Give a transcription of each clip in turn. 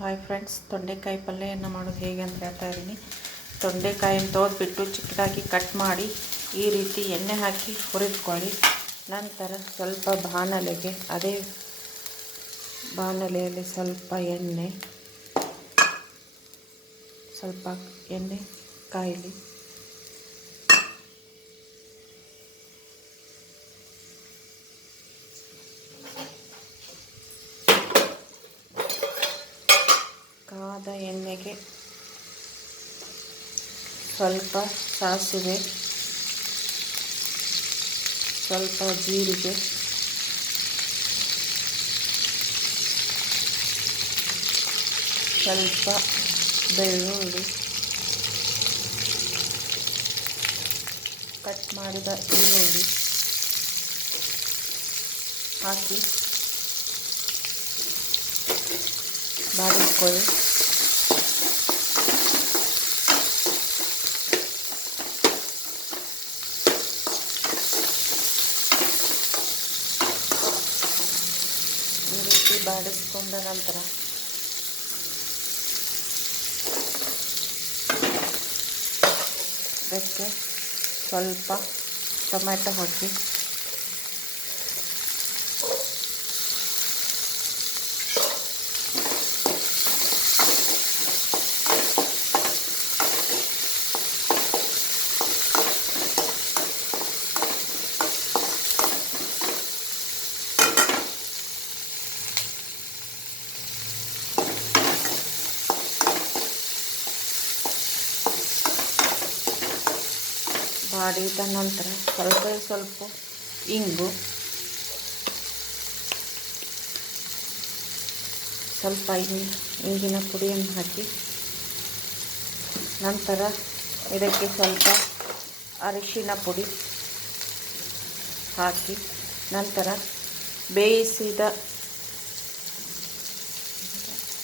Hi friends, ತೊಂಡೆಕಾಯಿ ಪಲ್ಯವನ್ನು ಮಾಡೋದು ಹೇಗೆ ಅಂತ ಹೇಳ್ತಾ ಇದ್ದೀನಿ. ತೊಂಡೆಕಾಯಿನ ತೊಳೆದ್ಬಿಟ್ಟು ಚಿಕ್ಕದಾಗಿ ಕಟ್ ಮಾಡಿ ಈ ರೀತಿ ಎಣ್ಣೆ ಹಾಕಿ ಹುರಿದುಕೊಳ್ಳಿ. ನಂತರ ಸ್ವಲ್ಪ ಬಾಣಲೆಯಲ್ಲಿ ಸ್ವಲ್ಪ ಎಣ್ಣೆ ಕಾಯಲಿ. ಕಾದ ಎಣ್ಣೆಗೆ ಸ್ವಲ್ಪ ಸಾಸಿವೆ, ಸ್ವಲ್ಪ ಜೀರಿಗೆ, ಸ್ವಲ್ಪ ಬೆಳ್ಳುಳ್ಳಿ, ಕಟ್ ಮಾಡಿದ ಈರುಳ್ಳಿ ಹಾಕಿ ಬಾಡಿಸ್ಕೊಳ್ಳಿ. ಈ ರೀತಿ ಬಾಡಿಸ್ಕೊಂಡ ನಂತರ ಇದಕ್ಕೆ ಸ್ವಲ್ಪ ಟೊಮೆಟೊ ಹಾಕಿ ಬಾಡಿದ ನಂತರ ಸ್ವಲ್ಪ ಇಂಗು, ಸ್ವಲ್ಪ ಇಂಗಿನ ಪುಡಿಯನ್ನು ಹಾಕಿ ನಂತರ ಇದಕ್ಕೆ ಸ್ವಲ್ಪ ಅರಿಶಿನ ಪುಡಿ ಹಾಕಿ ನಂತರ ಬೇಯಿಸಿದ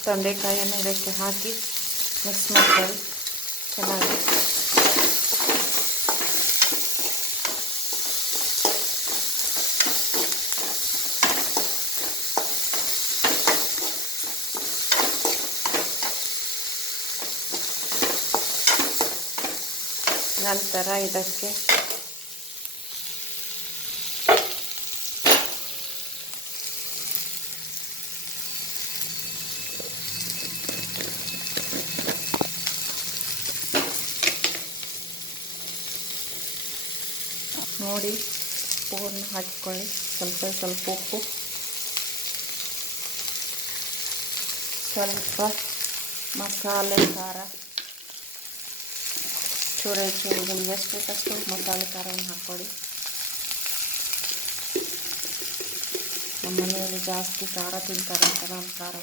ತೊಂಡೆಕಾಯಿಯನ್ನು ಇದಕ್ಕೆ ಹಾಕಿ ಮಿಕ್ಸ್ ಮಾಡ್ಕೊಳ್ಳಿ ಚೆನ್ನಾಗಿ. ನಂತರ ಇದಕ್ಕೆ ನೋಡಿ ಉಪ್ಪನ್ನು ಹಾಕಿಕೊಳ್ಳಿ, ಸ್ವಲ್ಪ ಉಪ್ಪು, ಸ್ವಲ್ಪ ಮಸಾಲೆ ಖಾರ, ಚೂರು ನಿಮ್ಗೆ ಎಷ್ಟು ಬೇಕಷ್ಟು ಮಸಾಲೆ ಖಾರವನ್ನು ಹಾಕ್ಕೊಳ್ಳಿ. ನಮ್ಮ ಮನೆಯಲ್ಲಿ ಜಾಸ್ತಿ ಖಾರ ತಿಂತಾರೆ ಅಂತ ನಾನು ಖಾರ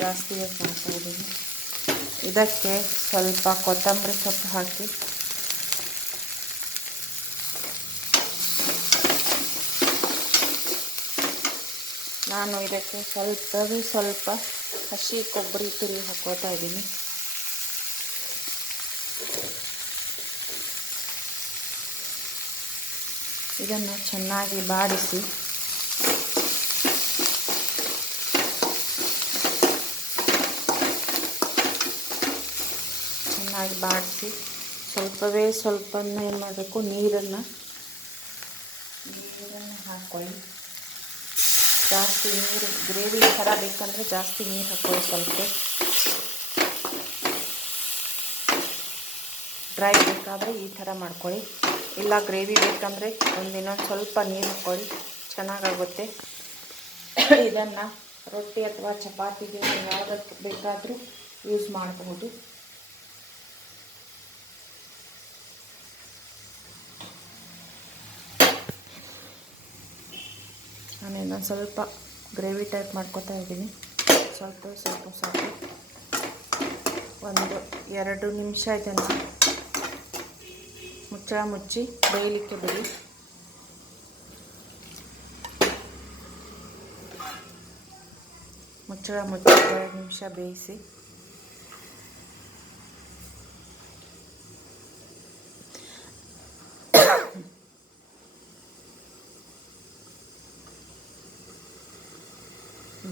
ಜಾಸ್ತಿ ಮಾಡ್ತಾ ಇದ್ದೀನಿ. ಇದಕ್ಕೆ ಸ್ವಲ್ಪ ಕೊತ್ತಂಬರಿ ಸೊಪ್ಪು ಹಾಕಿ ನಾನು ಇದಕ್ಕೆ ಸ್ವಲ್ಪ ಹಸಿ ಕೊಬ್ಬರಿ ತುರಿ ಹಾಕ್ಕೋತಾ ಇದ್ದೀನಿ. ಇದನ್ನು ಚೆನ್ನಾಗಿ ಬಾಡಿಸಿ ಸ್ವಲ್ಪ ಏನು ಮಾಡಬೇಕು, ನೀರನ್ನು ಹಾಕ್ಕೊಳ್ಳಿ. ಜಾಸ್ತಿ ನೀರು ಗ್ರೇವಿ ಥರ ಬೇಕಂದರೆ ಜಾಸ್ತಿ ನೀರು ಹಾಕ್ಕೊಳ್ಳಿ. ಸ್ವಲ್ಪ ಡ್ರೈ ಬೇಕಾದರೆ ಈ ಥರ ಮಾಡ್ಕೊಳ್ಳಿ, ಇಲ್ಲ ಗ್ರೇವಿ ಬೇಕಂದರೆ ಇನ್ನೊಂದು ಸ್ವಲ್ಪ ನೀರು ಹಾಕ್ಕೊಳ್ಳಿ, ಚೆನ್ನಾಗಾಗುತ್ತೆ. ಇದನ್ನು ರೊಟ್ಟಿ ಅಥವಾ ಚಪಾತಿಗೆ ಯಾವುದಕ್ಕೆ ಬೇಕಾದರೂ ಯೂಸ್ ಮಾಡಬಹುದು. ನಾನು ಇನ್ನೊಂದು ಸ್ವಲ್ಪ ಗ್ರೇವಿ ಟೈಪ್ ಮಾಡ್ಕೊತಾ ಇದ್ದೀನಿ. ಸ್ವಲ್ಪ 1-2 ನಿಮಿಷ ಇದನ್ನು ಮುಚ್ಚಿ ಬೇಯಲಿಕ್ಕೆ ಬಿಡಿ. ಮುಚ್ಚಳ ಮುಚ್ಚಿ 2 ನಿಮಿಷ ಬೇಯಿಸಿ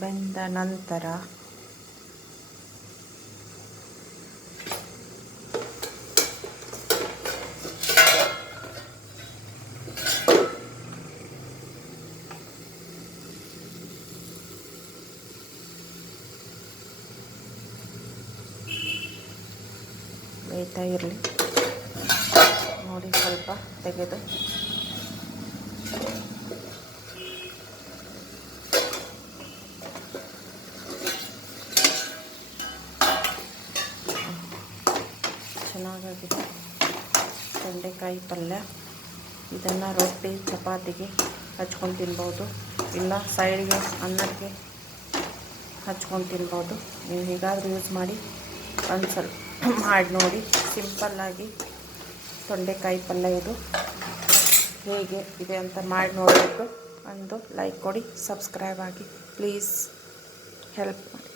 ಬೆಂದ ನಂತರ ಬೇಯ್ತಾ ಇರಲಿ. ನೋಡಿ ಸ್ವಲ್ಪ ತೆಗೆದು ಚೆನ್ನಾಗಾಗಿದೆ ತೊಂಡೆಕಾಯಿ ಪಲ್ಯ. ಇದನ್ನು ರೊಟ್ಟಿ ಚಪಾತಿಗೆ ಹಚ್ಕೊಂಡು ತಿನ್ಬೋದು, ಇಲ್ಲ ಸೈಡ್ಗೆ ಅನ್ನಕ್ಕೆ ಹಚ್ಕೊಂಡು ತಿನ್ಬೋದು. ನೀವು ಹೇಗಾದರೂ ಯೂಸ್ ಮಾಡಿ ಒಂದು ಸ್ವಲ್ಪ ಮಾಡಿ ನೋಡಿ. ಸಿಂಪಲ್ಲಾಗಿ ತೊಂಡೆಕಾಯಿ ಪಲ್ಯ ಇದು ಹೇಗೆ ಇದೆ ಅಂತ ಮಾಡಿ ನೋಡಬೇಕು. ಒಂದು ಲೈಕ್ ಕೊಡಿ, ಸಬ್ಸ್ಕ್ರೈಬ್ ಆಗಿ ಪ್ಲೀಸ್, ಹೆಲ್ಪ್ ಮಾಡಿ.